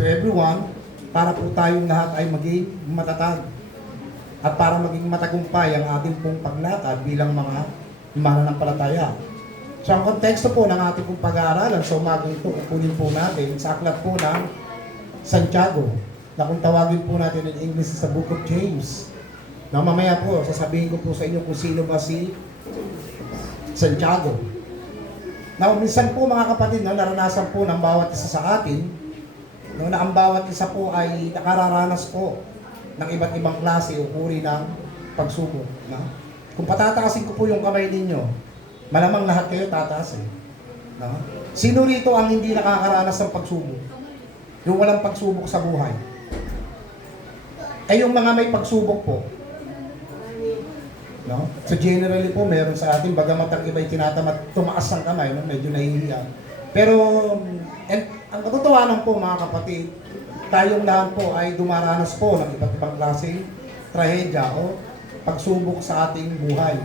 to everyone, para po tayong lahat ay maging matatag at para maging matagumpay ang ating pong paglakad bilang mga mananampalataya. So ang konteksto po ng ating pong pag-aaralan sa umagang ito, kukunin po natin sa aklat po ng Santiago, na kung tawagin po natin in English sa Book of James. Na mamaya po, sasabihin ko po sa inyo kung sino ba si Santiago. Now, minsan po mga kapatid, no, naranasan po ng bawat isa sa atin, no, na ang bawat isa po ay nakararanas po ng iba't ibang klase o uri ng pagsubok. No? Kung patataasin ko po yung kamay ninyo, malamang lahat kayo tataasin. No? Sino rito ang hindi nakakaranas ng pagsubok? Yung walang pagsubok sa buhay. Kayong mga may pagsubok po. No? So generally po, meron sa atin, bagamat ang iba'y tinatamad, tumaas ang kamay, no? Medyo nahihiya. Pero, ang katotohanan po mga kapatid, tayong lahat po ay dumaranas po ng iba't ibang klaseng trahedya o pagsubok sa ating buhay.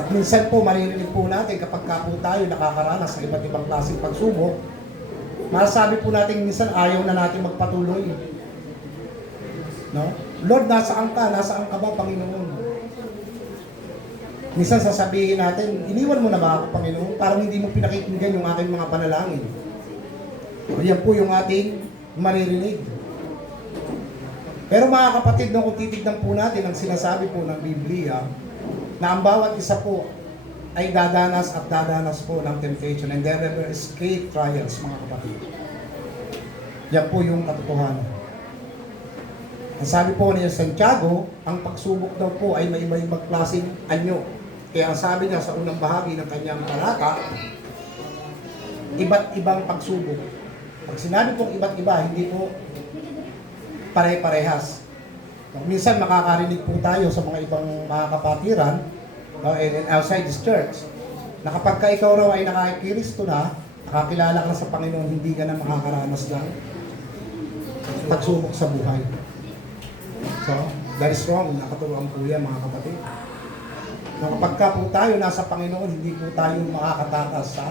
At minsan po, maririnig po natin kapag po tayo nakakaranas ng iba't ibang klaseng pagsubok, masasabi po natin minsan ayaw na natin magpatuloy. No? Lord, nasaan ka? Nasaan ka ba, Panginoon? Minsan sasabihin natin, iniwan mo na ba ako, Panginoon? Parang hindi mo pinakikinggan yung aking mga panalangin. O yan po yung ating maririnig. Pero mga kapatid, no, kung titignan po natin ang sinasabi po ng Biblia, na ang bawat isa po ay dadanas at dadanas po ng temptation and there will escape trials, mga kapatid. Yan po yung katotohanan. Ang sabi po niya Santiago, ang pagsubok daw po ay may iba-ibang klaseng anyo. Kaya ang sabi niya sa unang bahagi ng kanyang talata, iba't ibang pagsubok. Pag sinabi pong iba't iba, hindi po pare-parehas. Minsan makakarinig po tayo sa mga ibang mga kapatiran, no, and outside this church, na kapag ka ikaw raw ay nakakikiristo na, nakakilala ka na sa Panginoon, hindi ka na makakaranas ng pagsubok sa buhay. So, that is wrong. Nakaturuan po yan, mga kapatid. No, kapag ka po tayo nasa Panginoon, hindi po tayo makakatakas sa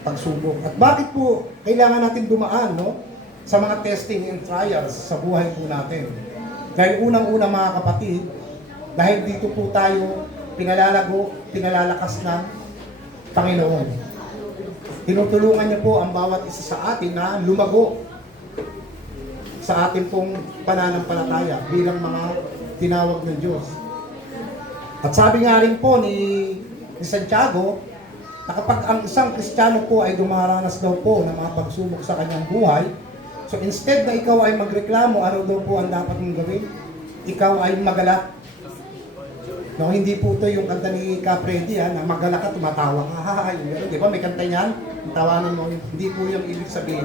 pagsubok. At bakit po kailangan natin dumaan, no, sa mga testing and trials sa buhay po natin? Dahil unang-una, mga kapatid, dahil dito po tayo pinalalakas ng Panginoon. Tinutulungan niya po ang bawat isa sa atin na lumago sa ating pong pananampalataya bilang mga tinawag ng Diyos. At sabi nga rin po ni Santiago, na kapag ang isang Kristiyano po ay dumaranas daw po ng mga pagsubok sa kanyang buhay, so instead na ikaw ay magreklamo, ano daw po ang dapat mong gawin? Ikaw ay magalak. No, hindi po ito yung kanta ni Capredi, na magalak ka, tumatawa ka. Di ba? May kanta niyan, tawanan mo. Hindi po yung ibig sabihin.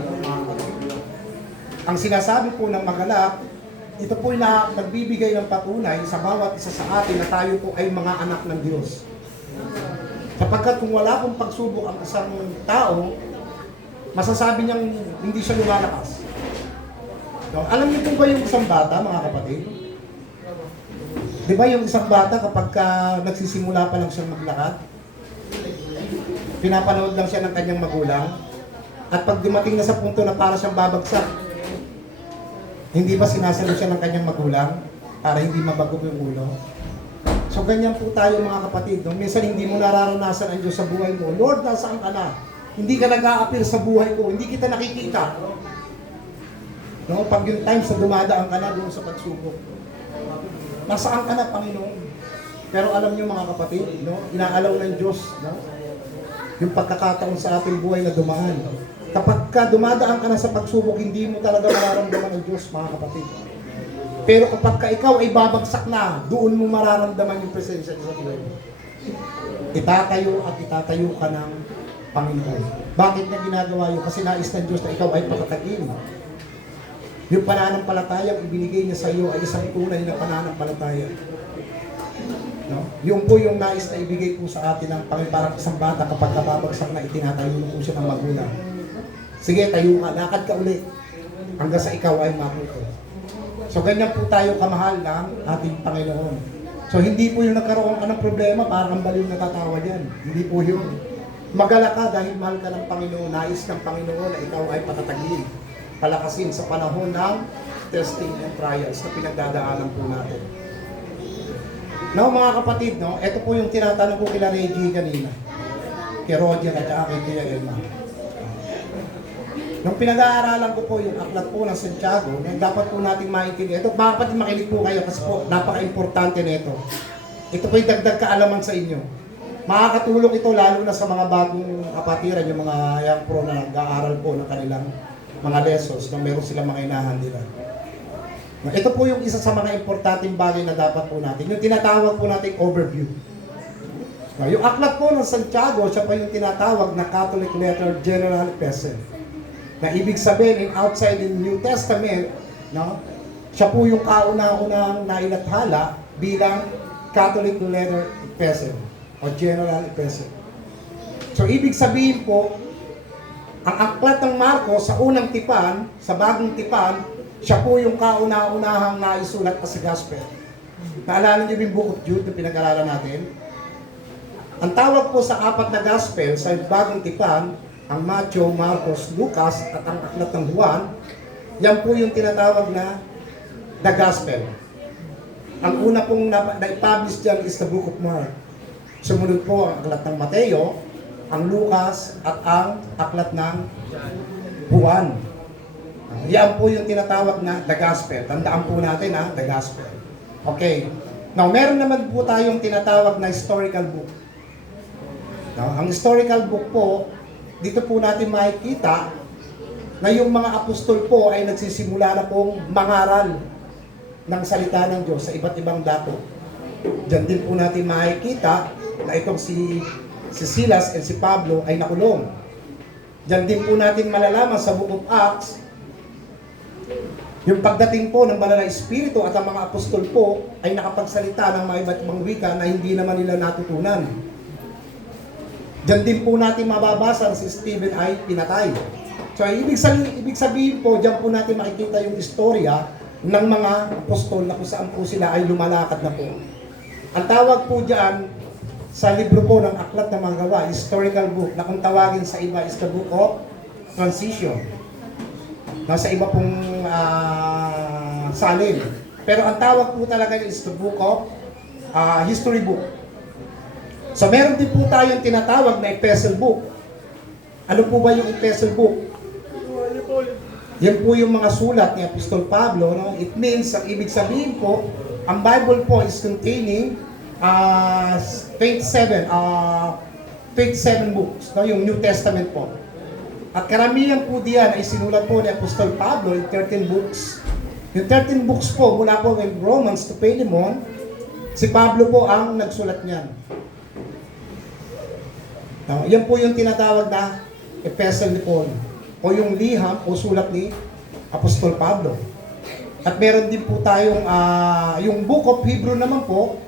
Ang sinasabi po ng magalak, ito po na nagbibigay ng patunay sa bawat isa sa atin na tayo po ay mga anak ng Diyos. Sapagkat kung wala pong pagsubok ang isang tao, masasabi niyang hindi siya lumalakas. No, alam niyo po ba yung isang bata, mga kapatid? Di ba yung isang bata kapag nagsisimula pa lang siyang maglakad, pinapanood lang siya ng kanyang magulang, at pag dumating na sa punto na para siyang babagsak, hindi ba sinasalo siya ng kanyang magulang para hindi mabagok yung ulo? So ganyan po tayo, mga kapatid. No? Minsan hindi mo nararanasan ang Diyos sa buhay mo. Lord, nasaan ka na? Hindi ka nag-a-appear sa buhay ko. Hindi kita nakikita. No? Pag yung time sa dumadaan ka na doon sa pagsubok. Nasaan ka na, Panginoon? Pero alam niyo, mga kapatid, no? Inaalaw ng Diyos, no? Yung pagkakataon sa ating buhay na dumaan. Kapag ka dumadaan ka na sa pagsubok, hindi mo talaga mararamdaman ng Diyos, mga kapatid. Pero kapag ka ikaw ay babagsak na, doon mo mararamdaman yung presensya sa buhay mo. Itatayo at itatayo ka ng Panginoon. Bakit niya ginagawa yun? Kasi nais ng Diyos na ikaw ay patatagin. Yung pananampalatayang ibinigay niya sa iyo ay isang tunay na pananampalataya. No? Yung po yung nais na ibigay po sa atin ng Panginoon, parang isang bata kapag nababagsak na itinatayo po siya ng magulang. Sige, tayo ka, lakad ka ulit hanggang sa ikaw ay matuto. So ganyan po tayo kamahal ng ating Panginoon. So hindi po yung nagkaroon ka ng problema, parang baliw natatawa yan. Hindi po yun. Magala ka dahil mahal ka ng Panginoon, nais ng Panginoon na ikaw ay patatagin. palakasin sa panahon ng testing and trials na pinagdadaanan po natin. Now mga kapatid, no, ito po yung tinatanong ko kila Reggie kanina, kay Roger at saka kay Kuya Elma. Nung pinag-aaralan ko po yung aklat po ng Santiago, dapat po natin maintindihan. Ito, mga kapatid, makinig po kayo kasi po napaka-importante nito. Ito po yung dagdag kaalaman sa inyo. Makakatulong ito lalo na sa mga bagong kapatiran, yung mga young pro na nag-aaral po ng kanilang mga lessons na meron silang mga inahandilan. Ito po yung isa sa mga importanteng bagay na dapat po natin. Yung tinatawag po nating overview. Yung aklat po ng Santiago, siya po yung tinatawag na Catholic Letter General Epistle. Na ibig sabihin, in outside in New Testament, no, siya po yung kauna-unang nailathala bilang Catholic Letter Epistle o General Epistle. So ibig sabihin po, ang aklat ng Marcos sa unang tipan, sa bagong tipan, siya po yung kauna-unahang naisulat pa sa Gospel. Naalala niyo yung Book of Jude na pinag-aralan natin? Ang tawag po sa apat na Gospel sa bagong tipan, ang Matthew, Marcos, Lucas at ang aklat ng Juan, yan po yung tinatawag na the Gospel. Ang una pong na-publish dyan is the Book of Mark. Sumunod po ang aklat ng Mateo, ang Lucas at ang aklat ng Juan. Yan po yung tinatawag na the Gospel. Tandaan po natin the Gospel. Okay. Now, meron naman po tayong tinatawag na historical book. Now, ang historical book po, dito po natin makikita na yung mga apostol po ay nagsisimula na pong mangaral ng salita ng Diyos sa iba't ibang dako. Diyan din po natin makikita na itong si Silas and si Pablo ay nakulong. Diyan din po natin malalaman sa Book of Acts yung pagdating po ng banal na espiritu at ang mga apostol po ay nakapagsalita ng mga iba't ibang wika na hindi naman nila natutunan. Diyan din po natin mababasa na si Stephen ay pinatay. So ibig sabihin po, diyan po natin makikita yung istorya ng mga apostol na kung saan po sila ay lumalakad na po. Ang tawag po diyan sa libro po ng Aklat ng Mga Gawa, historical book, na kung tawagin sa iba is the Book of Transition. Nasa iba pong salin. Pero ang tawag po talaga is the Book of History book. So meron din po tayong tinatawag na Epistle book. Ano po ba yung Epistle book? Yan po yung mga sulat ni Apostol Pablo. No? It means, ang ibig sabihin po, ang Bible po is containing 27 books, no? Yung New Testament po. At karamihan po diyan ay sinulat po ni Apostol Pablo in 13 books. Yung 13 books po, mula po in Romans to Philemon, si Pablo po ang nagsulat niyan. Yan po yung tinatawag na Epistle ni Paul, o yung liham o sulat ni Apostol Pablo. At meron din po tayong yung Book of Hebrew naman po,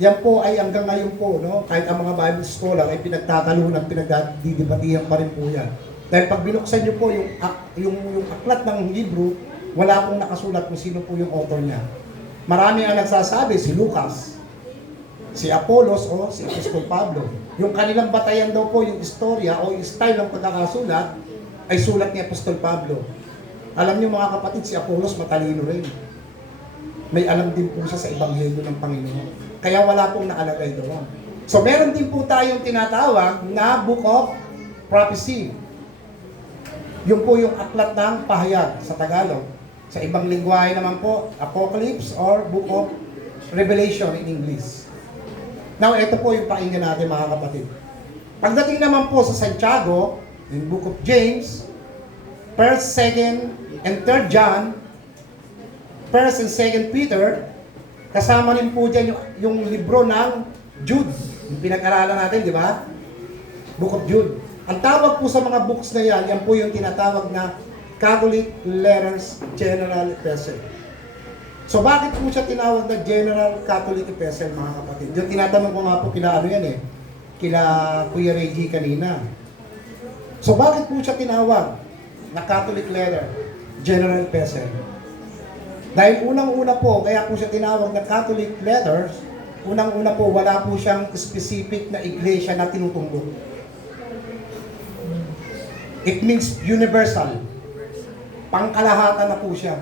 yan po ay hanggang ngayon po, no? Kahit ang mga Bible scholar ay pinagtatalunan, pinagdidibatihan pa rin po yan. Dahil pag binuksan nyo po yung aklat ng Hebrew, wala pong nakasulat kung sino po yung author niya. Marami ang nagsasabi, si Lucas, si Apollos o si Apostol Pablo. Yung kanilang batayan daw po, yung istorya o yung style ng pagkakasulat ay sulat ni Apostol Pablo. Alam niyo mga kapatid, si Apollos matalino rin. May alam din po siya sa Ebanghelyo ng Panginoon. Kaya wala pong nakalagay doon. So meron din po tayong tinatawag na Book of Prophecy. Yun po yung aklat ng pahayag sa Tagalog. Sa ibang lingwahe naman po, Apocalypse or Book of Revelation in English. Now, ito po yung pakinggan natin mga kapatid. Pagdating naman po sa Santiago, in Book of James, 1st, 2nd, and 3rd John, 1st and 2nd Peter, kasama rin po dyan yung libro ng Jude. Yung pinag-aralan natin, di ba? Book of Jude. Ang tawag po sa mga books na yan, yan po yung tinatawag na Catholic Letters General Epistle. So bakit po siya tinawag na General Catholic Epistle, mga kapatid? Yung tinatanong ko nga po kila kila Kuya Reggie kanina. So bakit po siya tinawag na Catholic Letter General Epistle? Dahil unang-una po, kaya po siya tinawag na Catholic Letters, unang-una po, wala po siyang specific na iglesia na tinutumbok. It means universal. pangkalahatan na po siya.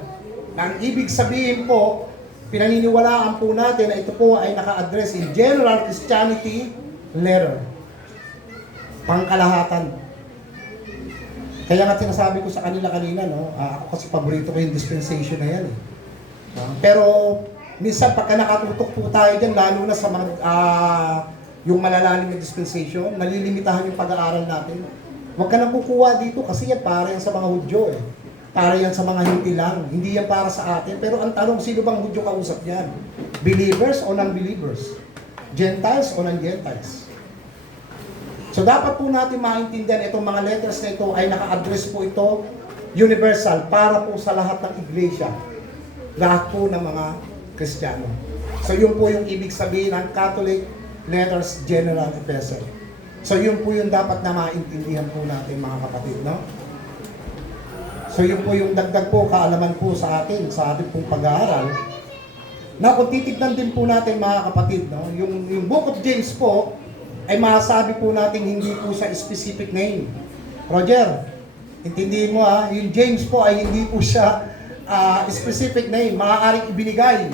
Na ang ibig sabihin po, pinaniniwalaan po natin na ito po ay naka-address in General Christianity Letter. Pangkalahatan. Kaya nga sinasabi ko sa kanila kanina, no, ako kasi paborito ko yung dispensation na yan. Pero minsan pagka nakatutok po tayo dyan, lalo na sa mga yung malalalim na dispensation, nalilimitahan yung pag-aaral natin. Huwag ka nang kukuha dito kasi yan para yan sa mga Hudyo eh. Para yan sa mga hindi lang. Hindi yan para sa atin. Pero ang tanong, sino bang Hudyo kausap yan? Believers o non-believers? Gentiles o non-Gentiles? So dapat po natin maintindihan itong mga letters na ito ay naka-address po ito universal para po sa lahat ng iglesia. Lahat po ng mga Kristiyano. So yun po yung ibig sabihin ng Catholic Letters General Epistle. So yun po yung dapat na maintindihan po natin mga kapatid, no? So yun po yung dagdag po, kaalaman po sa atin pong pag-aaral. Na kung titignan din po natin mga kapatid, no? Yung Book of James po, ay masasabi po natin hindi po sa specific name. Roger, intindihin mo yung James po ay hindi po siya specific name. Maaaring ibinigay,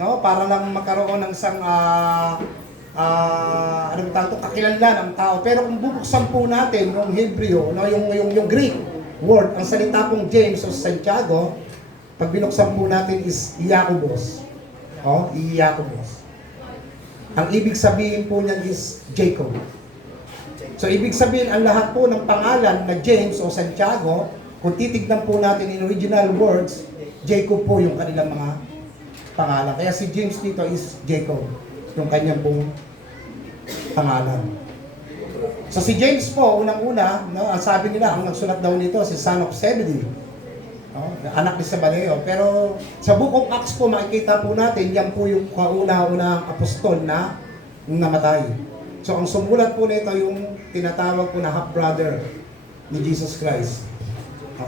no? Para lang magkaroon ng isang anong tawag ito, kakilanlan ang tao. Pero kung bubuksan po natin yung Hebreo, no? yung Greek word, ang salita pong James o Santiago, pag binuksan po natin is Iacobos. Iacobos. Ang ibig sabihin po niyan is Jacob. So ibig sabihin, ang lahat po ng pangalan na James o Santiago, kung titignan po natin in original words, Jacob po yung kanilang mga pangalan. Kaya si James dito is Jacob, yung kanyang pong pangalan. So si James po, unang-una, no, ang sabi nila, ang nagsulat daw nito, si son of Zebedee. Anak ni Zebedeo. Pero sa Book of Acts po, makikita po natin, yan po yung kauna-unang apostol na namatay. So ang sumulat po nito yung tinatawag po na half-brother ni Jesus Christ.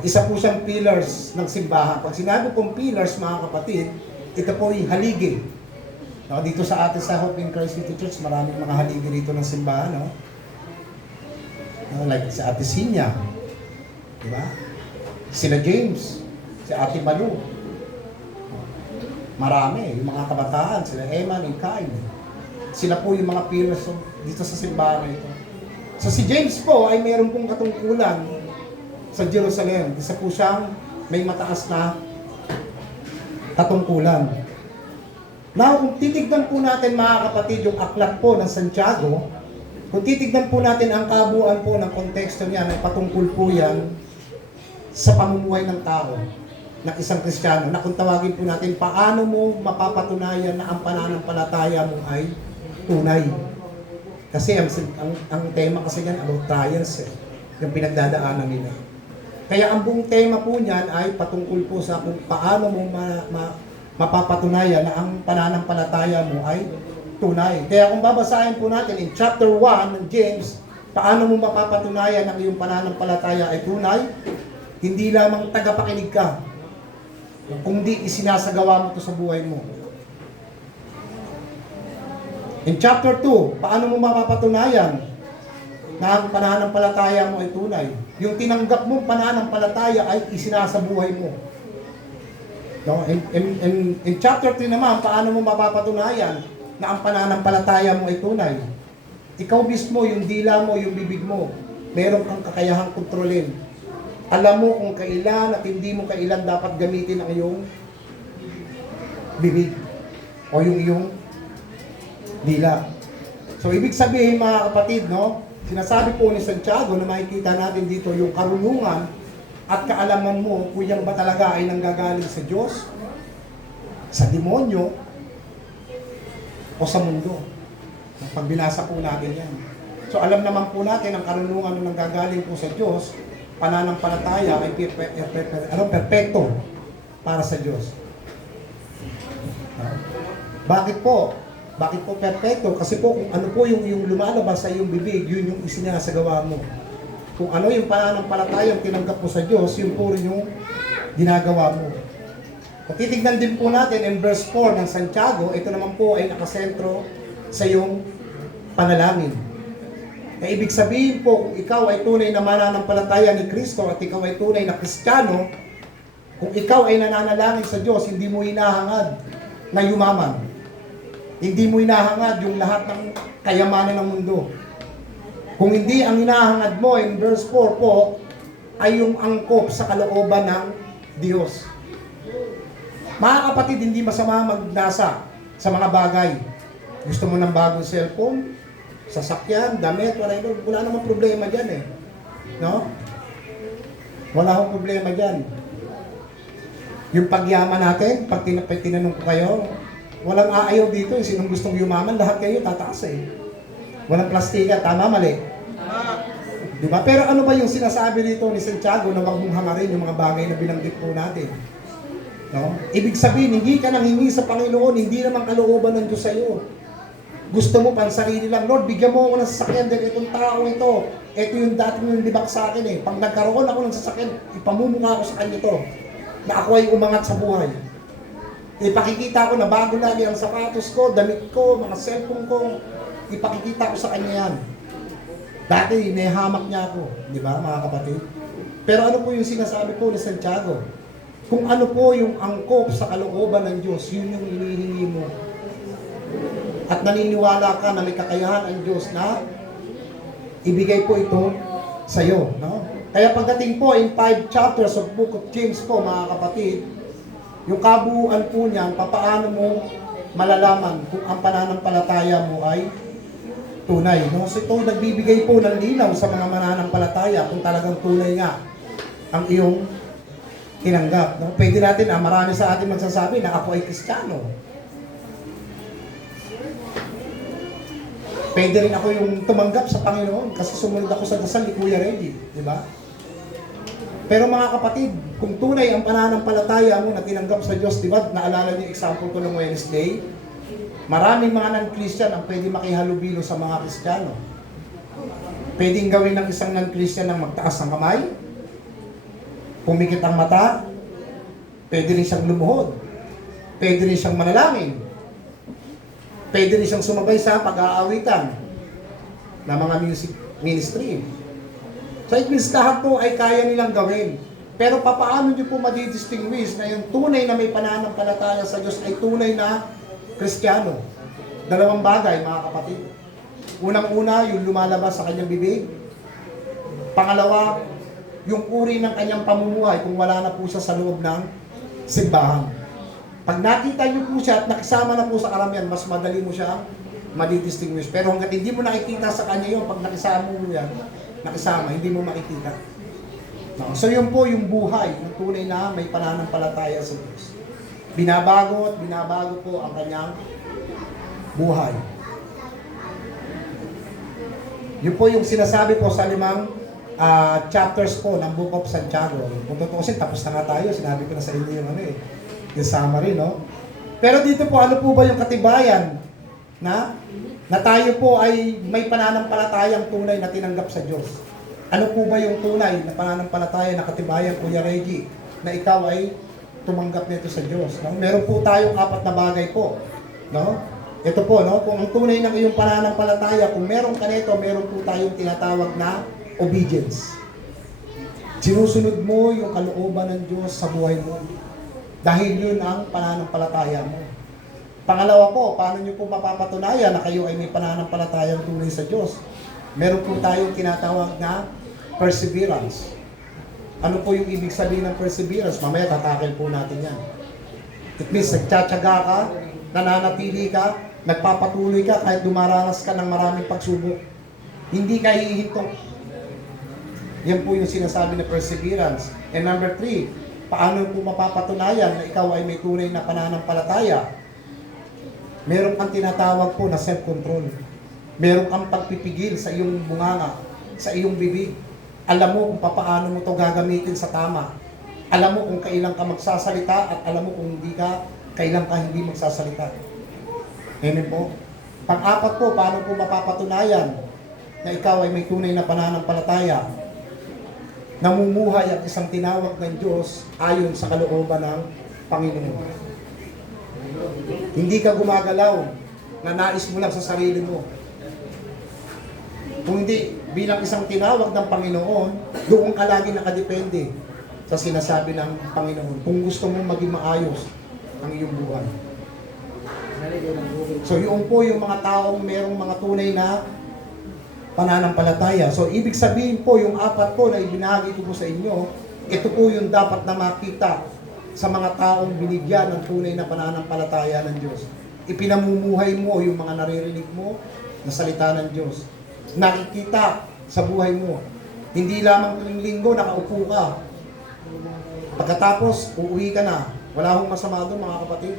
Isa po siyang pillars ng simbahan. Pag sinabi pong pillars, mga kapatid, ito po yung haligi. Dito sa atin sa Hope in Christ City Church, maraming mga haligi dito ng simbahan. Like si Ate Sinya. Diba? Sila James, si Ate Malu. Marami, yung mga kabataan, sila Eman and Kain. Sila po yung mga pillars dito sa simbahan na ito. So si James po ay mayroon pong katungkulan sa Jerusalem. Isa po siyang may mataas na katungkulan. Now, kung titignan po natin mga kapatid yung aklat po ng Santiago, kung titignan po natin ang kabuuan po ng konteksto niya, ay patungkol po yan sa pamumuhay ng tao, ng isang Kristiyano, na kung tawagin po natin, paano mo mapapatunayan na ang pananampalataya mo ay tunay. Kasi ang tema kasi yan about trials, yung pinagdadaanan nila. Kaya ang buong tema po niyan ay patungkol po sa kung paano mo mapapatunayan na ang pananampalataya mo ay tunay. Kaya kung babasahin po natin in chapter 1 ng James, paano mo mapapatunayan na ang iyong pananampalataya ay tunay? Hindi lamang tagapakinig ka, kundi isinasagawa mo ito sa buhay mo. In chapter 2, paano mo mapapatunayan na ang pananampalataya mo ay tunay? Yung tinanggap mo pananampalataya ay isinasabuhay mo. No? In chapter 3 naman, paano mo mapapatunayan na ang pananampalataya mo ay tunay? Ikaw mismo, yung dila mo, yung bibig mo, meron kang kakayahang kontrolin. Alam mo kung kailan at hindi mo kailan dapat gamitin ang iyong bibig o yung iyong dila. So, ibig sabihin mga kapatid, no? Sinasabi po ni Santiago na makikita natin dito yung karunungan at kaalaman mo kung yan ba talaga ay nanggagaling sa Diyos, sa demonyo, o sa mundo. Pag binasa po natin yan. So, alam naman po natin ang karunungan na nanggagaling po sa Diyos, pananampalataya ay perpekto para sa Diyos. Bakit po? Bakit po perpekto? Kasi po kung ano po yung lumalabas sa iyong bibig, yun yung isinasagawa mo. Kung ano yung pananampalataya ang tinanggap mo sa Diyos, yun po rin yung ginagawa mo. Kung titignan din po natin in verse 4 ng Santiago, ito naman po ay nakasentro sa iyong panalangin. Na ibig sabihin po, kung ikaw ay tunay na mananampalataya ni Kristo at ikaw ay tunay na Kristiyano, Kung ikaw ay nananalangin sa Diyos, hindi mo hinahangad na yumaman. Hindi mo hinahangad yung lahat ng kayamanan ng mundo. Kung hindi, ang hinahangad mo, in verse 4 po, ay yung angkop sa kalooban ng Diyos. Mga kapatid, hindi masama magnasa sa mga bagay. Gusto mo ng bagong cellphone, sasakyan, damit, wala namang problema dyan eh. No? Wala akong problema dyan. Yung pagyaman natin, pag tinanong ko kayo, walang aayaw dito eh. Sinong gustong yumaman, lahat kayo tataas eh. Walang plastika, tama, mali? Diba? Pero ano ba yung sinasabi dito ni Santiago na wag mong hangarin yung mga bagay na binanggit po natin? No? Ibig sabihin, hindi ka nanghingi sa Panginoon, hindi naman kalooban ng Diyos sa iyo. Gusto mo pansarili lang, Lord, bigyan mo ako ng sasakyan dahil itong taong ito, ito yung dating yung libak sa akin eh. Pag nagkaroon ako ng sasakyan, ipamumukha ko sa kanya ito, na ako ay umangat sa buhay. Ipakikita ko na bago lagi ang sapatos ko, damit ko, mga cellphone ko, ipakikita ko sa kanya yan. Dati, may hamak niya ako, di ba mga kapatid? Pero ano po yung sinasabi po ni Santiago? Kung ano po yung angkop sa kalooban ng Diyos, yun yung hinihingi mo. At naniniwala ka na may kakayahan ang Diyos na ibigay po ito sa iyo. No? Kaya pagdating po in 5 chapters of Book of James po mga kapatid, yung kabuuan po niyan, papaano mo malalaman kung ang pananampalataya mo ay tunay. No? So ito nagbibigay po ng linaw sa mga mananampalataya kung talagang tunay nga ang iyong tinanggap. No? Pwede natin, marami sa atin magsasabi na ako ay Kristiyano. Pwede rin ako yung tumanggap sa Panginoon kasi sumunod ako sa dasal ni Kuya Reggie. Di ba? Pero mga kapatid, kung tunay ang pananampalataya mo na tinanggap sa Diyos, di ba? Naalala niyo yung example ko ng Wednesday? Maraming mga non-Christian ang pwede makihalubilo sa mga Kristiyano. Pwedeng gawin ng isang non-Christian ng magtaas ng kamay, pumikit ang mata, pwede rin siyang lumuhod, pwede rin siyang manalangin, pwede rin siyang sumabay sa pag-aawitan ng mga music ministry. So it means lahat po ay kaya nilang gawin. Pero papaano niyo po madidistinguish na yung tunay na may pananampalataya sa Diyos ay tunay na Kristiyano? Dalawang bagay, mga kapatid. Unang-una, yung lumalabas sa kanyang bibig. Pangalawa, yung uri ng kanyang pamumuhay kung wala na po siya sa loob ng simbahan. Pag nakita niyo po siya at nakisama na po sa karamihan, mas madali mo siya madidistinguish. Pero hanggat hindi mo nakikita sa kanya yun, pag nakisama mo yan, hindi mo makikita. No? So yun po yung buhay ng tunay na may pananampalataya sa Diyos. Binabago at binabago po ang kanyang buhay. Yun po yung sinasabi po sa 5 chapters po ng Book of Santiago. Kung tutuusin, tapos na nga tayo. Sinabi ko na sa inyo yung yung summary, no? Pero dito po, ano po ba yung katibayan na tayo po ay may pananampalatayang tunay na tinanggap sa Diyos? Ano po ba yung tunay na pananampalataya na katibayan, Kuya Reggie, na ikaw ay tumanggap nito sa Diyos? No? Meron po tayong 4 na bagay po. No? Ito po, no? Kung ang tunay ng iyong pananampalataya, kung meron ka nito, meron po tayong tinatawag na obedience. Sinusunod mo yung kalooban ng Diyos sa buhay mo. Dahil yun ang pananampalataya mo. Pangalawa po, paano nyo po mapapatunayan na kayo ay may pananampalatayang tunay sa Diyos? Meron po tayong tinatawag na perseverance. Ano po yung ibig sabihin ng perseverance? Mamaya tatakil po natin yan. It means nagtsatsaga ka, nananatili ka, nagpapatuloy ka kahit dumaranas ka ng maraming pagsubok. Hindi ka hihinto. Yan po yung sinasabi na perseverance. And number 3, paano po mapapatunayan na ikaw ay may tunay na pananampalataya? Meron kang tinatawag po na self-control. Meron kang pagpipigil sa iyong bunganga, sa iyong bibig. Alam mo kung paano mo ito gagamitin sa tama. Alam mo kung kailan ka magsasalita at alam mo kung kailan ka hindi magsasalita. Amen po. Pang-4 po, paano po mapapatunayan na ikaw ay may tunay na pananampalataya? Namumuhay ang isang tinawag ng Diyos ayon sa kalooban ng Panginoon. Hindi ka gumagalaw na nais mo lang sa sarili mo. Kung hindi, bilang isang tinawag ng Panginoon, doon ka lagi nakadepende sa sinasabi ng Panginoon kung gusto mong maging maayos ang iyong buhay. So yun po yung mga taong merong mga tunay na pananampalataya. So ibig sabihin po yung apat po na ibinahagi ko po sa inyo, ito po yung dapat na makita sa mga taong binigyan ng tunay na pananampalataya ng Diyos. Ipinamumuhay mo yung mga naririnig mo na salita ng Diyos. Nakikita sa buhay mo. Hindi lamang tuwing linggo nakaupo ka. Pagkatapos, uuwi ka na. Wala akong masama doon, mga kapatid.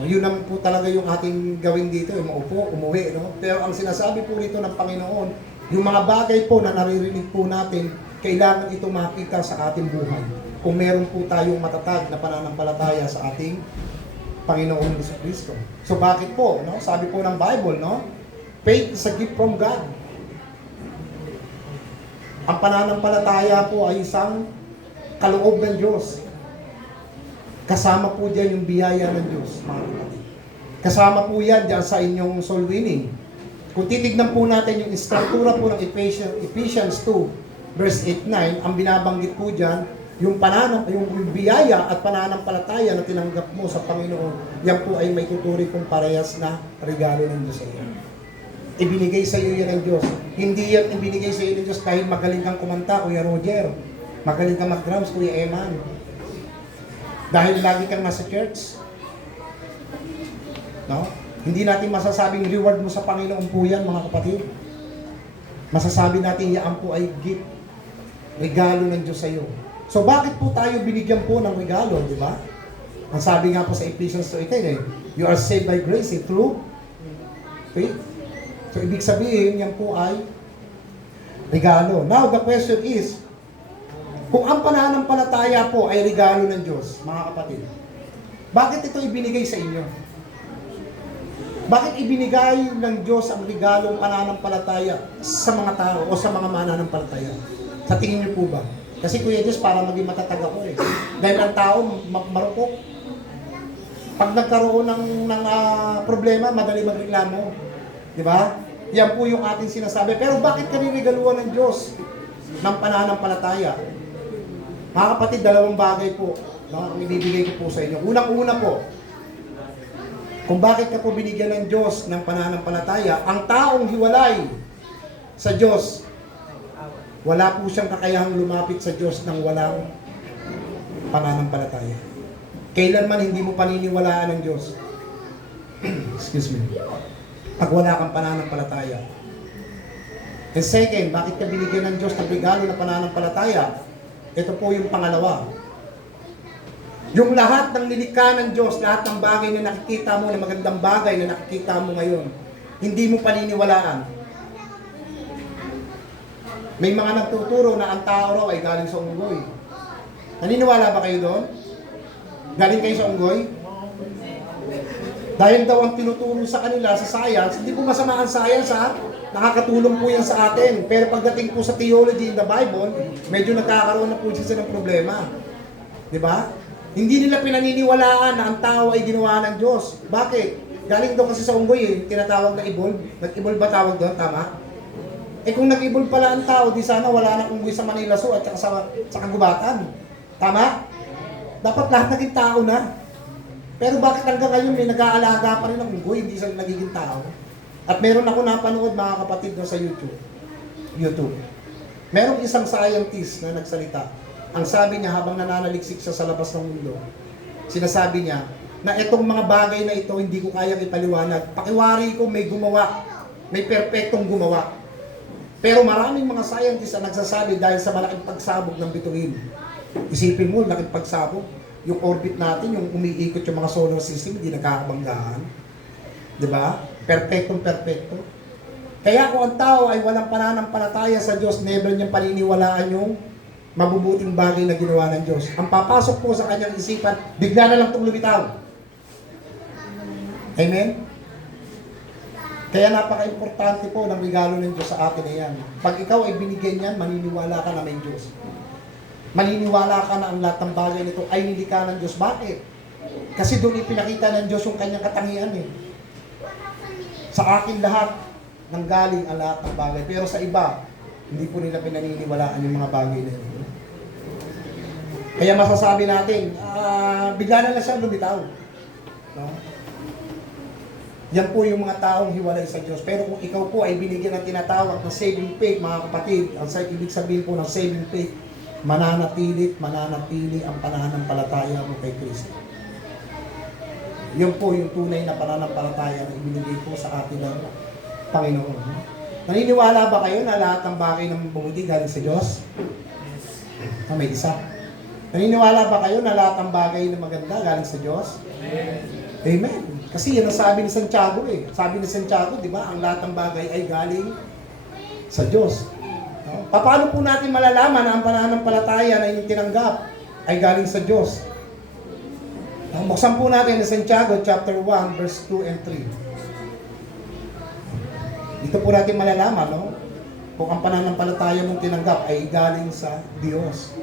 Yun naman po talaga yung ating gawin dito, yung maupo, umuwi. No? Pero ang sinasabi po rito ng Panginoon, yung mga bagay po na naririnig po natin, kailangan ito makita sa ating buhay. Kung meron po tayong matatag na pananampalataya sa ating Panginoon Jesucristo. So bakit po? No? Sabi po ng Bible, no? Faith is a gift from God. Ang pananampalataya po ay isang kaloob ng Diyos. Kasama po diyan yung biyaya ng Diyos, mga kapatid. Kasama po yan diyan sa inyong soul winning. Kung titignan po natin yung struktura po ng Ephesians 2, verse 8-9, ang binabanggit po diyan, yung biyaya at pananampalataya na tinanggap mo sa Panginoon, yan po ay may tuturi kong parehas na regalo ng Diyos sa iyo. Ibinigay sa iyo yan ng Diyos. Hindi yan ibinigay sa iyo ng Diyos dahil magaling kang kumanta, Kuya Roger. Magaling kang mag-drums, Kuya Eman. Dahil lagi kang nasa church. No? Hindi natin masasabing reward mo sa Panginoon po yan, mga kapatid. Masasabi natin yan po ay gift. Regalo ng Diyos sa iyo. So bakit po tayo binigyan po ng regalo, di ba? Ang sabi nga po sa Ephesians 2:8, you are saved by grace through faith. So ibig sabihin, yan po ay regalo. Now the question is, kung ang pananampalataya po ay regalo ng Diyos, mga kapatid, bakit ito ibinigay sa inyo? Bakit ibinigay ng Diyos ang regalong pananampalataya sa mga tao o sa mga mananampalataya? Sa tingin niyo po ba? Kasi Kuya Diyos, para maging matatag ako eh. Dahil ang tao marupok. Pag nagkaroon ng problema, madali magreklamo. Di ba? Yan po yung ating sinasabi. Pero bakit kami regaluhan ng Diyos ng pananampalataya? Mga kapatid, dalawang bagay po, no, ang ibibigay ko po sa inyo. Unang-una po, kung bakit ka po binigyan ng Diyos ng pananampalataya, ang taong hiwalay sa Diyos, wala po siyang kakayahang lumapit sa Diyos ng walang pananampalataya. Kailanman hindi mo paniniwalaan ng Diyos. Excuse me. Pag wala kang pananampalataya. And second, bakit ka binigyan ng Diyos ng regalo na pananampalataya? Ito po yung pangalawa. Yung lahat ng nilikha ng Diyos, lahat ng bagay na nakikita mo, na magandang bagay na nakikita mo ngayon, hindi mo paniniwalaan. May mga nagtuturo na ang tao raw ay galing sa unggoy. Naniniwala ba kayo doon? Galing kayo sa unggoy? Dahil daw ang tinuturo sa kanila sa science, hindi po masama ang science ha? Nakakatulong po yan sa atin. Pero pagdating po sa theology in the Bible, medyo nagkakaroon na po siya ng problema. Di ba? Hindi nila pinaniniwalaan na ang tao ay ginawa ng Diyos. Bakit? Galing daw kasi sa unggoy eh, tinatawag na evolve. Nag-evolve ba tawag doon? Tama? Eh kung nag-evolve pala ang tao, di sana wala na unggoy sa Manila Zoo at sa kagubatan. Tama? Dapat lahat naging tao na. Pero bakit hanggang ngayon may nag-aalaga pa rin ng unggoy, hindi sila nagiging tao? At meron ako napanood, mga kapatid, doon sa YouTube. Merong isang scientist na nagsalita. Ang sabi niya, habang nananaliksik siya sa labas ng mundo, sinasabi niya, na itong mga bagay na ito, hindi ko kayang ipaliwanag. Pakiwari ko may gumawa, may perpektong gumawa. Pero maraming mga scientists ang nagsasabi dahil sa malaking pagsabog ng bituin. Isipin mo, laking pagsabog. Yung orbit natin, yung umiikot yung mga solar system, hindi nagkakabanggaan. Diba? Perpektong perpekto. Kaya kung ang tao ay walang pananampalataya sa Diyos, never niyang paniniwalaan yung mabubuting bagay na ginawa ng Diyos. Ang papasok po sa kanyang isipan, bigla na lang itong lumitaw. Amen? Kaya napaka-importante po ng regalo ng Diyos sa atin na yan. Pag ikaw ay binigyan yan, maniniwala ka na may Diyos. Maniniwala ka na ang lahat ng bagay nito ay nilikha ng Diyos. Bakit? Kasi doon ipinakita ng Diyos yung kanyang katangian eh. Sa akin lahat, nanggaling ang lahat ng bagay. Pero sa iba, hindi po nila pinaniniwalaan yung mga bagay na yun. Kaya masasabi natin, bigla na lang siya lumitaw. No? Yan po yung mga taong hiwalay sa Diyos. Pero kung ikaw po ay binigyan ng tinatawag na saving faith, mga kapatid, ang ibig sabihin po ng saving faith, mananatili ang pananampalataya mo kay Kristo. Yan po yung tunay na pananampalataya na ibinigay po sa atin ng Panginoon. Naniniwala ba kayo na lahat ng bagay ng mabuti galing sa Diyos? May isa. Naniniwala ba kayo na lahat ng bagay na maganda galing sa Diyos? Amen. Kasi yan ang sabi ni Santiago eh. Sabi ni Santiago, di ba, ang lahat ng bagay ay galing sa Diyos. No? Paano po natin malalaman na ang pananampalataya na inyong tinanggap ay galing sa Diyos? No? Buksan po natin ni Santiago chapter 1 verse 2 and 3. Dito po natin malalaman, no? Kung ang pananampalataya mong tinanggap ay galing sa Diyos.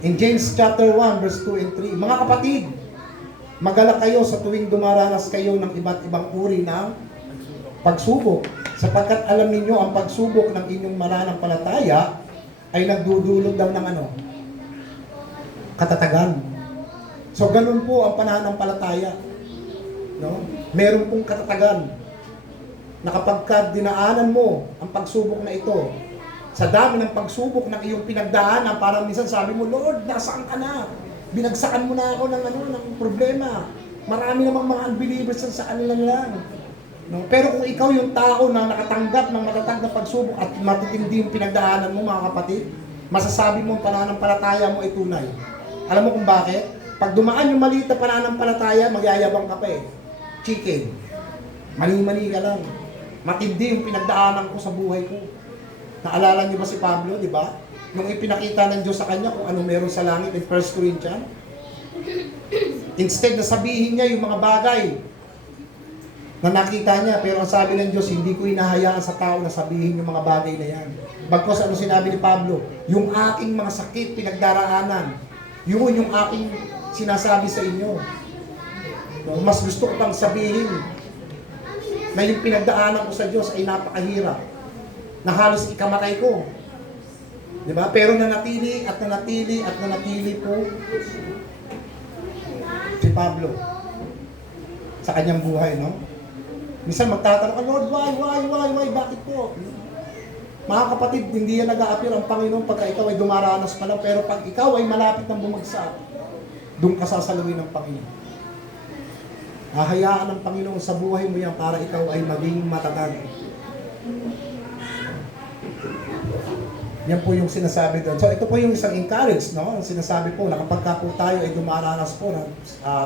In James chapter 1 verse 2 and 3, mga kapatid, magalak kayo sa tuwing dumaranas kayo ng iba't ibang uri ng pagsubok, sapagkat alam ninyo ang pagsubok ng inyong mananampalataya ay nagdudulot daw ng katatagan. So ganun po ang pananampalataya. No? Meron pong katatagan na kapag dinaanan mo ang pagsubok na ito, sa dami ng pagsubok ng iyong pinagdaanan, parang minsan sabi mo, Lord, nasaan ka na? Binagsakan mo na ako ng problema. Marami namang mga unbelievers sa kanila lang. No? Pero kung ikaw yung tao na nakatanggap ng matatag na pagsubok at matitindi yung pinagdaanan mo, mga kapatid, masasabi mo ang pananampalataya mo ay tunay. Alam mo kung bakit? Pag dumaan yung maliit na pananampalataya, magyayabang ka pa eh. Chicken. Mani-mani ka lang. Matindi yung pinagdaanan ko sa buhay ko. Naalala niyo ba si Pablo, di ba? Nung ipinakita ng Diyos sa kanya kung ano meron sa langit in 1 Corinthians, instead na sabihin niya yung mga bagay na nakita niya, pero ang sabi ng Diyos, hindi ko inahayaan sa tao na sabihin yung mga bagay na yan. Bagkos ano sinabi ni Pablo? Yung aking mga sakit, pinagdaraanan, yun yung aking sinasabi sa inyo. Mas gusto ko pang sabihin na yung pinagdaanan ko sa Diyos ay napakahirap, na halos ikamatay ko. Diba? Pero nanatili po si Pablo sa kanyang buhay, no? Minsan magtatanong, Lord, why, bakit po? Mga kapatid, hindi yan nag-a-appear ang Panginoon pagka ikaw ay dumaranas pa lang, pero pag ikaw ay malapit ng bumagsak, doon ka sasalawin ng Panginoon. Hahayaan ng Panginoon sa buhay mo yan para ikaw ay maging matatag. Yan po yung sinasabi doon. So ito po yung isang encourage, no? Ang sinasabi po na kapag po tayo ay dumaranas po ng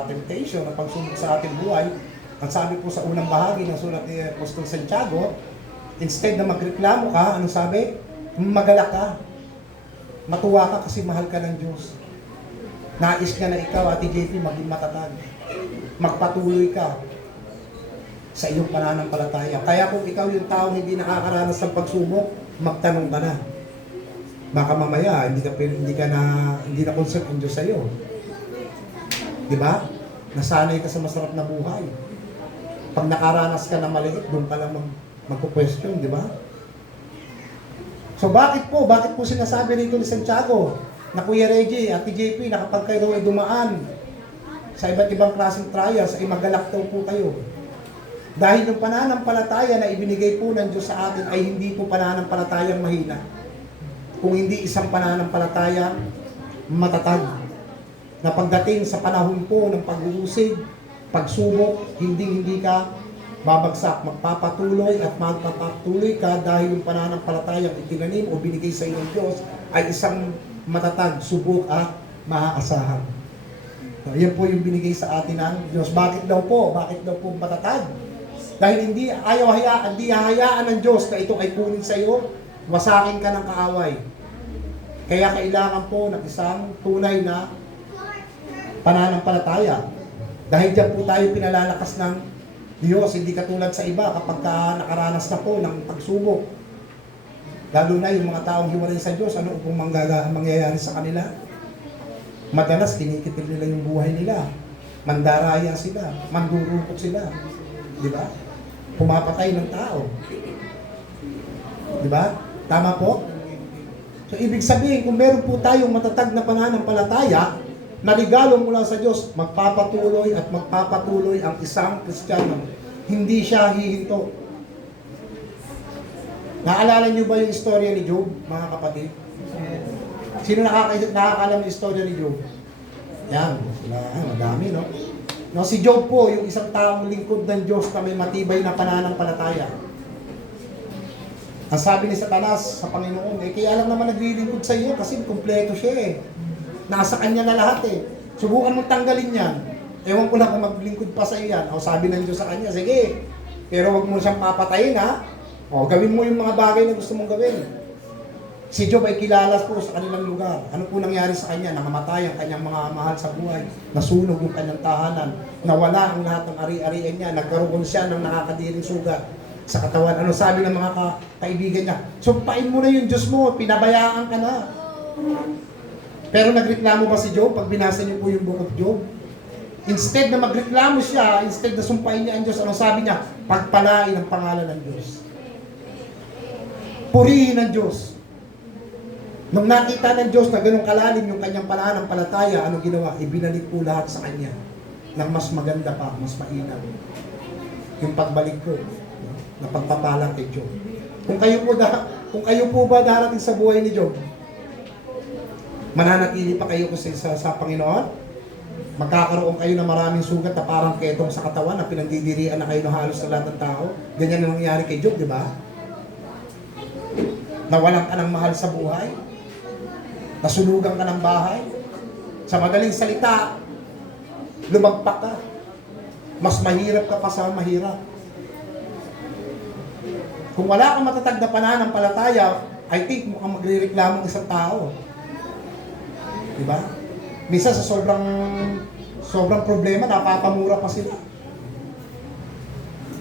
temptation, na pagsubok sa ating buhay, ang sabi po sa unang bahagi ng sulat ni Apostol Santiago, instead na magreklamo ka, ano sabi? Magalak ka. Matuwa ka kasi mahal ka ng Diyos. Nais niya na ikaw, Ate JP, maging matatag. Magpatuloy ka sa iyong pananampalataya. Kaya kung ikaw yung tao hindi nakakaranas ng pagsubok, magtanong ka na. Baka mamaya hindi na concern ang Diyos sa iyo. 'Di ba? Nasanay ka sa masarap na buhay. Pag nakaranas ka na maliit, doon ka lang magko-question, 'di ba? So bakit po sinasabi rito ni Santiago na Kuya Reggie, Ate JP, na kapag kayo ay dumaan sa iba't ibang klaseng trials, ay magalak daw po kayo. Dahil yung pananampalataya na ibinigay po ng Diyos sa atin ay hindi po pananampalatayang mahina, kung hindi isang pananampalataya matatag, na pagdating sa panahon po ng pag-uusig, pagsubok, hindi ka babagsak, magpapatuloy at magpapatuloy ka dahil yung pananampalatayang itinanim o binigay sa iyong Diyos ay isang matatag, subok at maaasahan. So, yan po yung binigay sa atin ng Diyos. Bakit daw po matatag? Dahil hindi hahayaan ng Diyos na ito ay kunin sa iyo, wasakin ka ng kaaway. Kaya kailangan po ng isang tunay na pananampalataya. Dahil diyan po tayo pinalalakas ng Diyos, hindi katulad sa iba kapag nakaranas na po ng pagsubok. Lalo na yung mga taong hiwalay sa Diyos, ano kung mangyayari sa kanila? Madalas kinikitil nila yung buhay nila. Mandaraya sila, mandurukot sila. Di ba? Pumapatay ng tao. Di ba? Tama po? So, ibig sabihin, kung meron po tayong matatag na pananampalataya, na regalo mula sa Diyos, magpapatuloy at magpapatuloy ang isang Kristiyano. Hindi siya hihinto. Naalala niyo ba yung istorya ni Job, mga kapatid? Sino nakakaalam yung istorya ni Job? Yan, madami, no? No, si Job po, yung isang taong lingkod ng Diyos na may matibay na pananampalataya. Ang sabi ni Satanas sa Panginoon, kaya lang naman naglilingkod sa iyo kasi kumpleto siya eh. Nasa kanya na lahat eh. Subukan mong tanggalin yan. Ewan ko lang kung maglingkod pa sa iyo yan. O sabi ng Diyos sa kanya, sige. Pero wag mo siyang papatayin ha. O gawin mo yung mga bagay na gusto mong gawin. Si Job ay kilala po sa kanilang lugar. Ano po nangyari sa kanya? Namamatay ang kanyang mga mahal sa buhay. Nasunog yung kanyang tahanan. Nawala ang lahat ng ari-arian niya. Nagkaroon siya ng nakakadiring sugat sa katawan. Ano sabi ng mga kaibigan niya? Sumpain mo na yung Diyos mo. Pinabayaan ka na. Pero nagreklamo ba si Job pag binasa niyo po yung book of Job? Instead na magreklamo siya, instead na sumpain niya ang Diyos, ano sabi niya? Pagpalain ang pangalan ng Diyos. Purihin ang Diyos. Nung nakita ng Diyos na ganun kalalim yung kanyang pananampalataya, ano ginawa? Ibinalik po lahat sa kanya ng mas maganda pa, mas mainam. Yung pagbalik ko na pagpapalang kay Job. Kung kayo po ba darating sa buhay ni Job, mananatili pa kayo sa Panginoon? Magkakaroon kayo ng maraming sugat na parang ketong sa katawan na pinagdidirian na kayo ng halos sa lahat ng tao. Ganyan ang nangyari kay Job, di ba? Nawalan ka ng mahal sa buhay. Nasunugan ka ng bahay. Sa madaling salita, lumagpak ka. Mas mahirap ka pa sa mahirap. Kung wala kang matatag na pananampalataya, I think mukhang magrereklamo ng isang tao. Diba? Minsan sa sobrang problema, napapamura pa sila.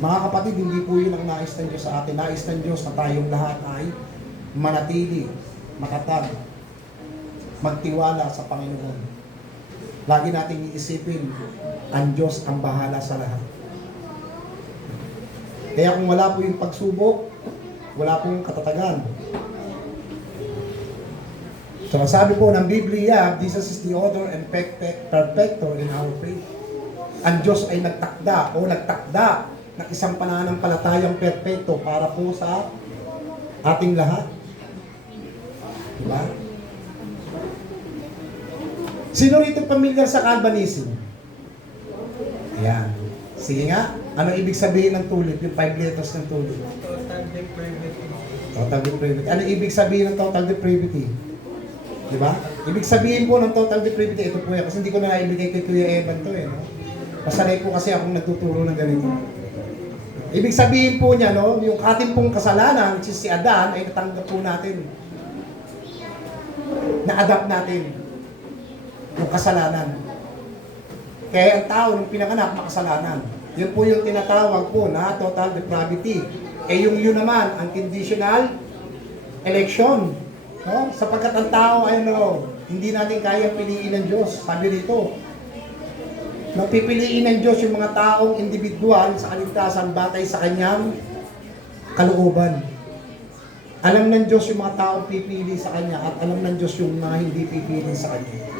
Mga kapatid, hindi po yun ang nais ng Diyos sa atin. Nais ng Diyos na tayong lahat ay manatili, matatag, magtiwala sa Panginoon. Lagi nating iisipin, ang Diyos ang bahala sa lahat. Kaya kung wala po yung pagsubok, wala pong katatagan. So, sabi po ng Biblia, Jesus is the author and perfecter in our faith. Ang Diyos ay nagtakda ng isang pananampalatayang perpekto para po sa ating lahat. Diba? Sino rito pamilyar sa Calvinism? Ayan. Sige nga, ano ibig sabihin ng tulip? Yung 5 letters ng tulip. Total depravity. Total depravity. Ano ibig sabihin ng total depravity? Diba? Ibig sabihin po ng total depravity, ito po yan. Kasi hindi ko na naibigay kay Kuya Evan to eh. No? Masanay po kasi akong nagtuturo ng ganito. Ibig sabihin po niya, no, yung ating pong kasalanan, which is si Adan, ay natanggap po natin. Na-adapt natin yung kasalanan. Kaya ang tao nung pinanganak, makasalanan. Yun po yung tinatawag po na total depravity. Yung yun naman, ang conditional election. No? Sapagkat ang tao ay hindi natin kaya piliin ng Diyos. Sabi dito, pipiliin ng Diyos yung mga taong individual sa kaligtasan batay sa kanyang kalooban. Alam ng Diyos yung mga taong pipili sa Kanya at alam ng Diyos yung mga hindi pipili sa Kanya.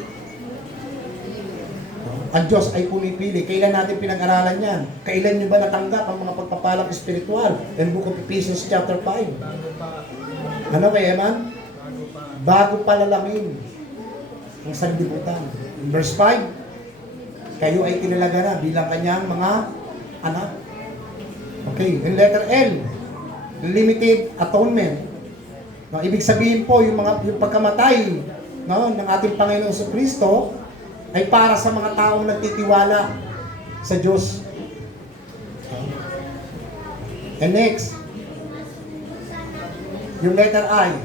Ang Diyos ay pumipili. Kailan natin pinag-aralan yan? Kailan nyo ba natanggap ang mga pagpapalang espiritual? In Book of Ephesians chapter 5. Ano kaya man? Bago palalamin ang sanlibutan. In verse 5, kayo ay tinalaga na bilang kanyang mga anak. Okay, in letter L, limited atonement. No, ibig sabihin po, yung pagkamatay ng ating Panginoon sa Kristo ay para sa mga taong nagtitiwala sa Diyos. And next, yung letter I,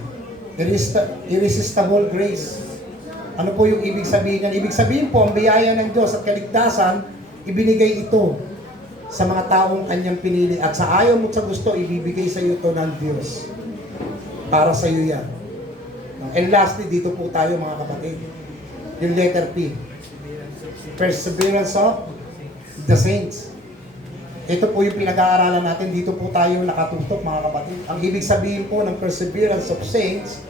irresistible grace. Ano po yung ibig sabihin yan? Ibig sabihin po, ang biyaya ng Diyos at kaligtasan, ibinigay ito sa mga taong kanyang pinili. At sa ayaw mo sa gusto, ibibigay sa iyo ito ng Diyos. Para sa iyo yan. And lastly, dito po tayo mga kapatid. Yung letter P. Perseverance of the saints. Ito po yung pinag-aaralan natin. Dito po tayo nakatutok mga kapatid. Ang ibig sabihin po ng perseverance of saints,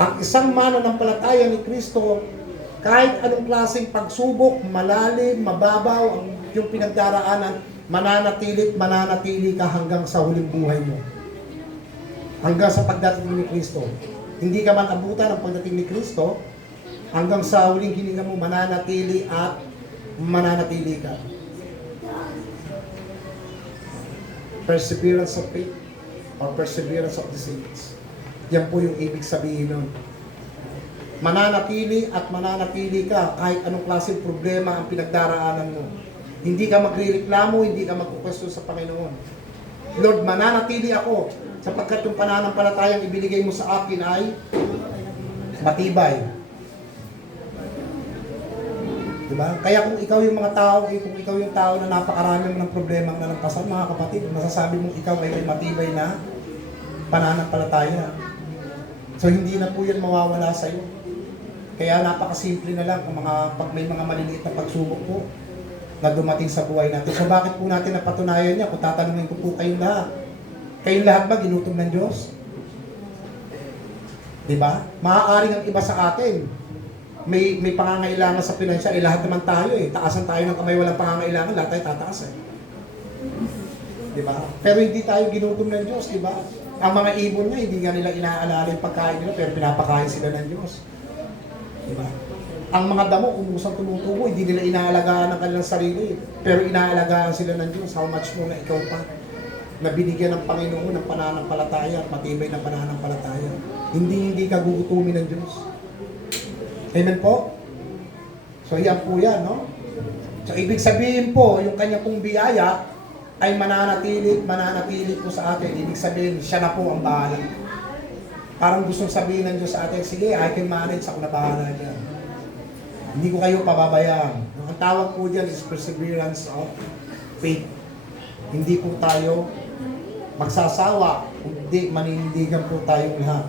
Ang isang mananampalataya ni Kristo, kahit anong klaseng pagsubok, malalim, mababaw, ang yung pinagdaraanan, mananatili ka hanggang sa huling buhay mo. Hanggang sa pagdating ni Kristo. Hindi ka man abutan ng pagdating ni Kristo, hanggang sa huling hininga mo, mananatili at mananatili ka. Perseverance of faith or perseverance of the saints. Yan po yung ibig sabihin nun. Mananatili at mananatili ka kahit anong klaseng problema ang pinagdaraanan mo. Hindi ka magrereklamo, hindi ka magkukwestiyon sa Panginoon. Lord, mananatili ako sapagkat yung pananampalatayang ibinigay mo sa akin ay matibay. Diba? Kaya kung ikaw yung mga tao, kung ikaw yung tao na napakarami mo ng problema ang nalampasan, mga kapatid, masasabi mong ikaw ay may matibay na pananampalataya. So hindi na po yan mawawala sa iyo. Kaya napakasimple na lang pag may mga maliliit na pagsubok po na dumating sa buhay natin. So bakit po natin napatunayan niya? Kung tatanungin ko po kayong lahat. Kayong lahat ba ginutom ng Diyos? Diba? Maaaring ang iba sa atin, may pangangailangan sa pinansya, lahat naman tayo taasan tayo ng kamay, walang pangangailangan, lahat tayo tataas diba? Pero hindi tayo ginutom ng Diyos, diba? Ang mga ibon nga, hindi nga nila inaalala yung pagkain nila, pero pinapakain sila ng Diyos. Diba? Ang mga damo, umusang tumutubo, hindi nila inaalagaan ng kanilang sarili, pero inaalagaan sila ng Diyos. How much mo na ikaw pa, na binigyan ng Panginoon ng pananampalataya, matibay na pananampalataya. Hindi ka gugutumin ng Diyos. Amen po? So, yan po yan, no? So, ibig sabihin po, yung kanya pong biyaya, ay mananatili po sa atin. Ibig sabihin, siya na po ang bahala. Parang gustong sabihin ng Diyos sa atin, sige, I can manage, ako na bahala dyan. Hindi ko kayo pababayaan. Ang tawag po dyan is perseverance of faith. Hindi po tayo magsasawa, hindi maninindigan po tayong lahat.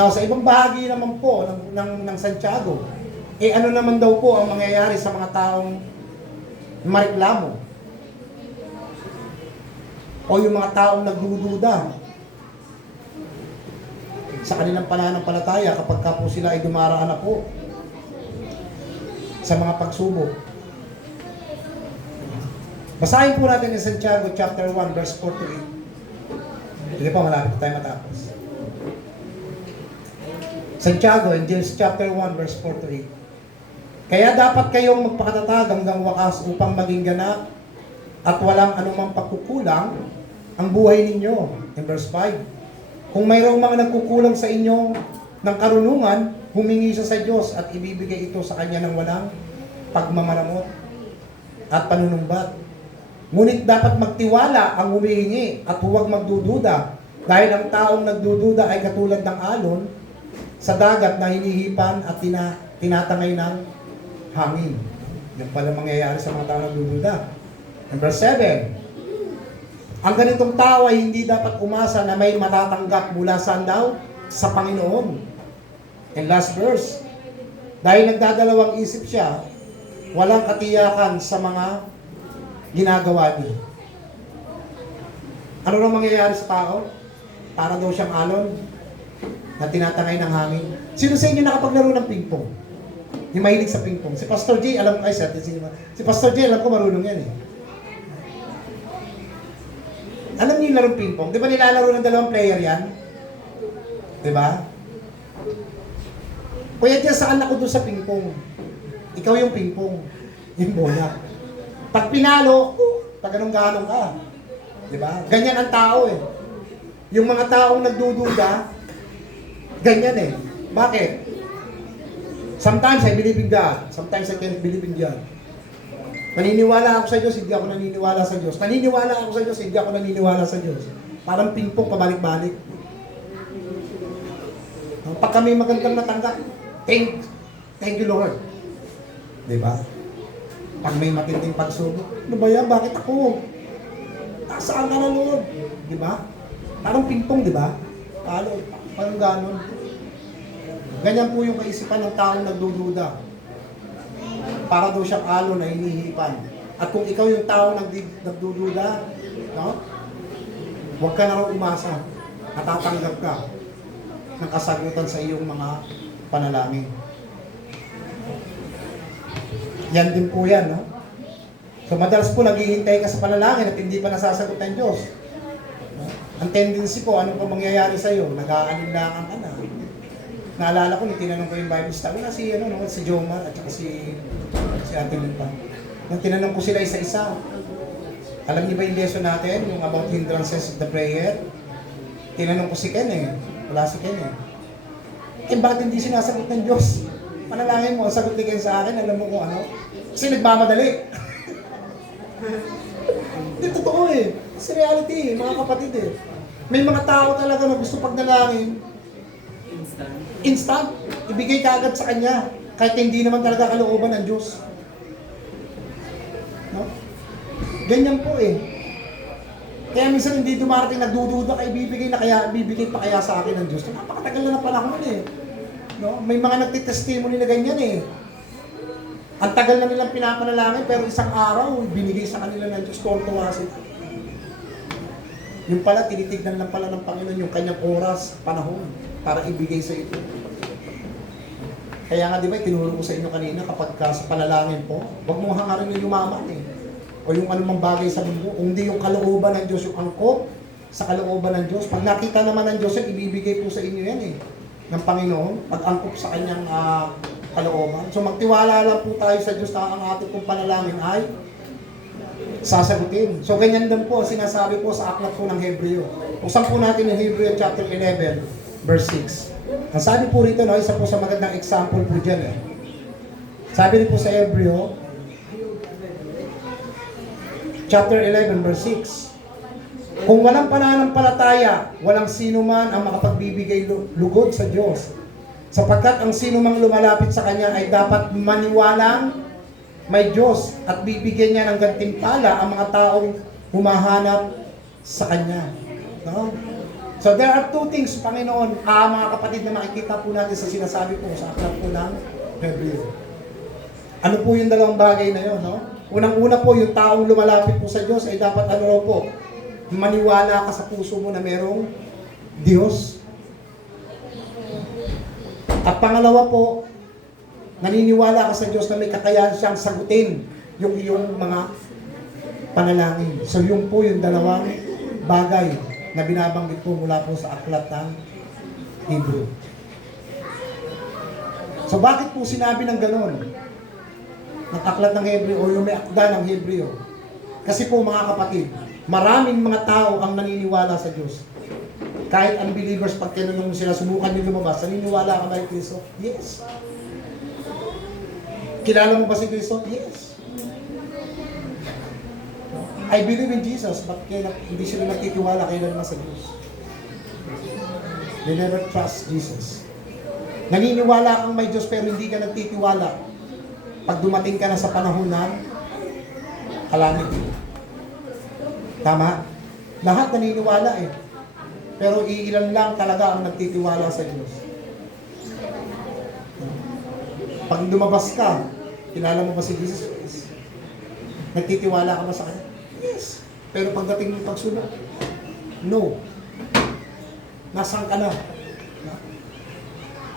Now, sa ibang bahagi naman po ng Santiago, ano naman daw po ang mangyayari sa mga taong mareklamo? O yung mga taong nagdududa sa kanilang pananampalataya kapag ka po sila ay dumaraan na po sa mga pagsubok. Basahin po natin in Santiago chapter 1 verse 4 to 8. Hindi pa, malapit tayo matapos. Santiago in James chapter 1 verse 4 to 8. Kaya dapat kayong magpakatatag hanggang wakas upang maging ganap at walang anumang pagkukulang ang buhay ninyo. In verse 5. Kung mayroong mga nagkukulang sa inyo ng karunungan, humingi siya sa Diyos at ibibigay ito sa Kanya ng walang pagmamaramot at panunumbat. Ngunit dapat magtiwala ang humihingi at huwag magdududa dahil ang taong nagdududa ay katulad ng alon sa dagat na hinihipan at tinatangay ng hangin. Yan pala mangyayari sa mga taong nagdududa. In verse 7. Ang ganitong tao ay hindi dapat umasa na may matatanggap mula saan daw? Sa Panginoon. And last verse. Dahil nagdadalawang isip siya, walang katiyakan sa mga ginagawa niya. Ano nang mangyayari sa tao? Para daw siyang alon na tinatangay ng hangin. Sino sa inyo nakapaglaro ng ping-pong? Yung mahilig sa ping-pong. Si Pastor J, alam ko, si Pastor J, alam ko marunong yan Alam niyo yung larong ping-pong? Di ba nilalaro ng dalawang player yan? Di ba? Kuya dyan, saan ako doon sa ping-pong? Ikaw yung ping-pong. Yung bola. Pag pinalo, pag ganong-ganong ka. Di ba? Ganyan ang tao Yung mga taong nagdududa, ganyan Bakit? Sometimes I believe in God. Sometimes I can't believe in God. Naniniwala ako sa Diyos, hindi ako naniniwala sa Diyos. Naniniwala ako sa Diyos, hindi ako naniniwala sa Diyos. Parang ping-pong pabalik-balik. Pag kami magandang natanggap, thank you Lord. Diba? Pag may matinding pagsubok, ano ba yan? Bakit ako? Saan ka na Lord? Diba? Parang ping-pong, diba? Parang ganon. Ganyan po yung kaisipan ng taong nagdududa. Para daw siyang alon na hinihipan. At kung ikaw yung tao nagdududa, no? Huwag ka na raw umasa. Natatanggap ka. ng kasagutan sa iyong mga panalangin. Yan din po yan, no? So madalas po naghihintay ka sa panalangin at hindi pa nasasagot ng Diyos. No? Ang tendency po, ano pa mangyayari sa iyo? Nag-aalinlangan ka na. Naalala ko, tinanong ko yung Bible study na si Jomar at saka si Ate Limpa. Nung tinanong ko sila isa-isa, alam niyo ba yung lesson natin, yung about hindrances of the prayer? Tinanong ko si Ken eh. Wala si Ken eh. Bakit hindi sinasagot ng Diyos? Panalangin mo, ang sagot ni Ken sa akin, alam mo kung ano? Kasi nagmamadali. Hindi, totoo eh. It's reality mga kapatid eh. May mga tao talaga na gusto pagnalangin, instant. Ibigay ka agad sa Kanya. Kahit hindi naman talaga kalooban ng Diyos. No? Ganyan po eh. Kaya minsan hindi dumarating, nagdududa ka, bibigay pa kaya sa akin ng Diyos. Napakatagal na panahon eh. No? May mga nagtitestimony na ganyan eh. Ang tagal na nilang pinapanalangin, pero isang araw, binigay sa kanila ng Diyos, tuwa sila. Yung pala, tinitignan lang pala ng Panginoon yung kanyang oras, panahon, para ibigay sa ito. Kaya nga di ba, tinuro ko sa inyo kanina, kapag sa panalangin po, huwag mong hangarin yung yumaman eh. O yung anumang bagay sa mundo, kung hindi yung kalooban ng Diyos, yung angkop sa kalooban ng Diyos. Pag nakita naman ng Diyos, ibibigay po sa inyo yan eh, ng Panginoon, pag angkop sa kanyang kalooban. So magtiwala lang po tayo sa Diyos na ang ating pong panalangin ay sasagutin. So ganyan din po, sinasabi po sa aklat po ng Hebreo. Buksan po natin yung Hebreo chapter 11, verse 6. Ang sabi po rito, no, isa po sa magandang example po dyan eh. Sabi rin po sa Hebreo, chapter 11, verse 6. Kung walang pananampalataya, walang sino man ang makapagbibigay lugod sa Diyos. Sapagkat ang sino mang lumalapit sa Kanya ay dapat maniwalang may Diyos at bibigyan niya ng gantimpala ang mga taong humahanap sa Kanya. No? So there are two things, Panginoon, mga kapatid, na makikita po natin sa sinasabi po sa aklat po ng Hebreo. Ano po yung dalawang bagay na yun? No? Unang-una po, yung taong lumalapit po sa Diyos ay dapat po, maniwala ka sa puso mo na merong Diyos. At pangalawa po, naniniwala ka sa Diyos na may kakayahan siyang sagutin yung iyong mga panalangin. So yung po yung dalawang bagay na binabanggit po mula po sa aklat ng Hebreo. So bakit po sinabi ng ganon? Ng aklat ng Hebreo o yung may akda ng Hebreo? Kasi po mga kapatid, maraming mga tao ang naniniwala sa Diyos. Kahit unbelievers, pag tinanong sila, subukan nyo lumabas, naniniwala ka ba kay Kristo? Yes. Kilala mo ba si Kristo? Yes. I believe in Jesus, but hindi sila nagtitiwala kailanman sa Diyos. They never trust Jesus. Naniniwala kang may Diyos pero hindi ka nagtitiwala. Pag dumating ka na sa panahon ng calamity. Tama? Lahat naniniwala eh. Pero iilan lang talaga ang nagtitiwala sa Diyos. Pag lumabas ka, kilala mo ba si Jesus? Yes. Nagtitiwala ka ba sa Kanya? Yes. Pero pagdating ng pagsunod, no. Nasaan ka na?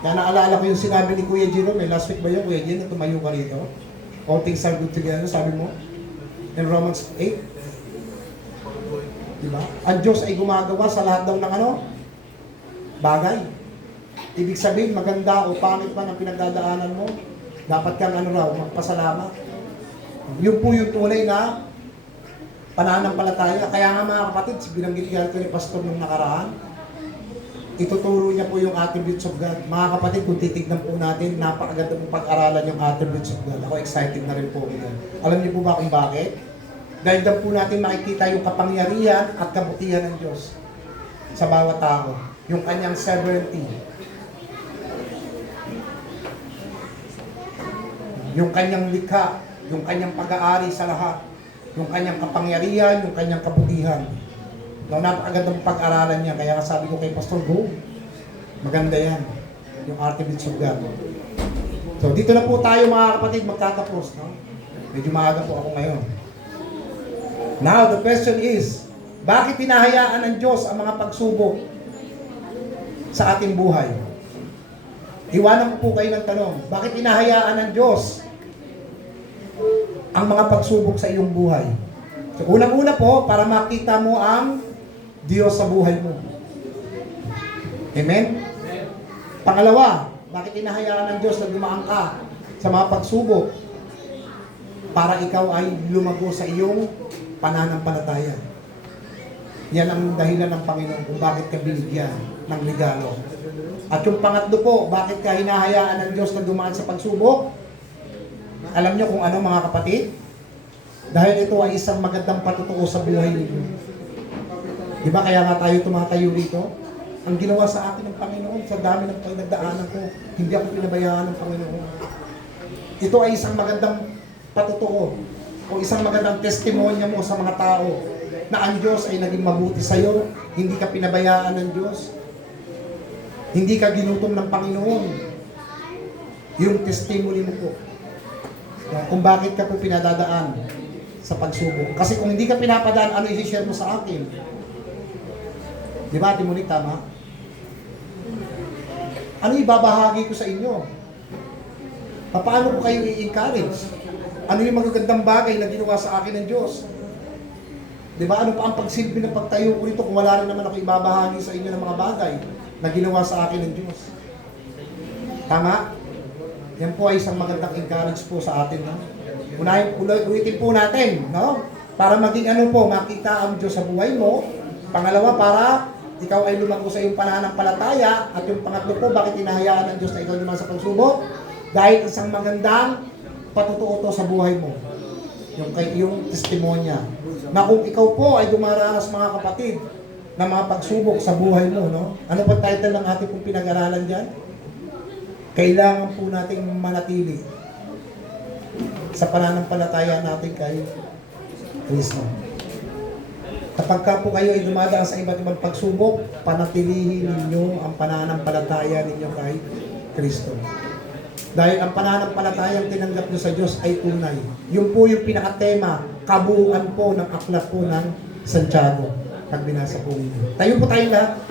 Kaya naalala ko yung sinabi ni Kuya Jerome, last week ba yung Kuya Jerome na tumayo ka rito? All things are good together, sabi mo? In Romans 8. Diba? Ang Diyos ay gumagawa sa lahat daw ng bagay. Ibig sabihin, maganda o pangit man ang pinagdadaanan mo, dapat kang magpasalamat. Yun po yung tunay na pananampalataya. Kaya nga mga kapatid, binanggit yan ko ni Pastor nung nakaraan, ituturo niya po yung attributes of God. Mga kapatid, kung titignan po natin, napakaganda pong pag-aralan yung attributes of God. Ako excited na rin po yan. Alam niyo po ba kung bakit? Dahil daw po natin makikita yung kapangyarihan at kabutihan ng Diyos sa bawat tao. Yung kanyang sovereignty. Yung kanyang likha, yung kanyang pag-aari sa lahat. Yung kanyang kapangyarihan, yung kanyang kabutihan. No, napakagandang pag-aralan niya. Kaya sabi ko kay Pastor, go. Maganda yan. Yung attributes of God. So, dito na po tayo mga kapatid magtatapos. No? Medyo maaga po ako ngayon. Now, the question is, bakit pinahayaan ng Diyos ang mga pagsubok? sa ating buhay. Iwanan ko po kayo ng tanong, bakit inahayaan ng Diyos ang mga pagsubok sa iyong buhay? So, unang-una po, para makita mo ang Diyos sa buhay mo. Amen? Pangalawa, bakit inahayaan ng Diyos na dumaan ka sa mga pagsubok? Para ikaw ay lumago sa iyong pananampalataya. Yan ang dahilan ng Panginoon kung bakit ka binigyan ng regalo. At yung pangatlo po, bakit ka hinahayaan ng Diyos na dumaan sa pagsubok? Alam niyo kung ano mga kapatid? Dahil ito ay isang magandang patutuo sa buhay ninyo. Di ba kaya nga tayo tumatayo rito? Ang ginawa sa akin ng Panginoon, sa dami ng pinagdaanan ko, hindi ako pinabayaan ng Panginoon. Ito ay isang magandang patutuo o isang magandang testimonya mo sa mga tao na ang Diyos ay naging mabuti sa iyo, hindi ka pinabayaan ng Diyos, hindi ka ginutom ng Panginoon. Yung testimony mo po kung bakit ka po pinadadaan sa pagsubok. Kasi kung hindi ka pinapadaan, ano i-share mo sa akin? Di ba, Timoy, tama? Ano ibabahagi ko sa inyo? Paano ko kayo i-encourage? Ano yung magagandang bagay na ginawa sa akin ng Diyos? Di ba? Ano pa ang pagsilbi ng pagtayo ko rito kung wala rin naman ako ibabahagi sa inyo ng mga bagay na ginawa sa akin ng Diyos? Tama? Yan po ay isang magandang encourage po sa atin. No? Ulitin po natin, no? Para maging ano po, makita ang Diyos sa buhay mo. Pangalawa, para ikaw ay lumago sa iyong pananampalataya. At yung pangatlo po, bakit hinahayaan ng Diyos na ikaw naman sa pagsubok? Dahil isang magandang patutuo to sa buhay mo. Yung testimonya. Na kung ikaw po ay dumaranas mga kapatid na mga pagsubok sa buhay mo, no? Ano pa title ng ating pong pinag-aralan dyan? Kailangan po nating manatili sa pananampalataya natin kay Kristo. Kapag ka po kayo ay dumadaan sa iba't ibang pagsubok, panatilihin ninyo ang pananampalataya ninyo kay Kristo. Dahil ang pananampalatayang tinanggap nyo sa Diyos ay tunay. Yun po yung pinakatema, kabuuan po ng aklat po ng Santiago. Pag binasa po ninyo. Tayo po tayo lahat.